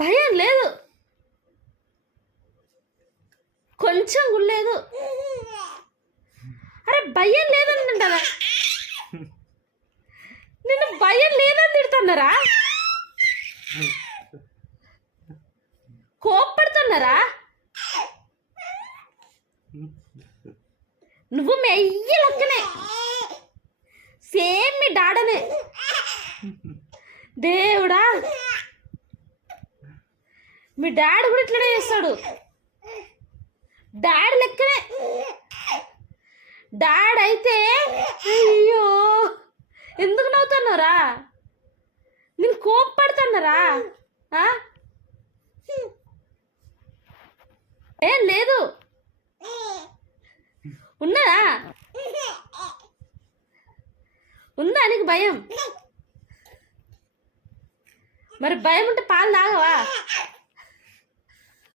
భయం లేదు, కొంచెం కూడా లేదు. అరే భయం లేదని తింటారా? నిన్ను భయం లేదని తిడుతున్నారా? కోప్పడుతున్నారా? నువ్వు మెయ్యి లెక్కనే, సేమ్ మీ డాడనే. దేవుడా, మీ డాడీ కూడా ఇట్లనే చేస్తాడు. డాడీ లెక్కనే. డాడీ అయితే అయ్యో ఎందుకు నవ్వుతున్నారా? నేను కోప్పడుతున్నారా? ఏం లేదు. ఉన్నదా? ఉందా నీకు భయం? మరి భయం ఉంటే పాలు తాగవా?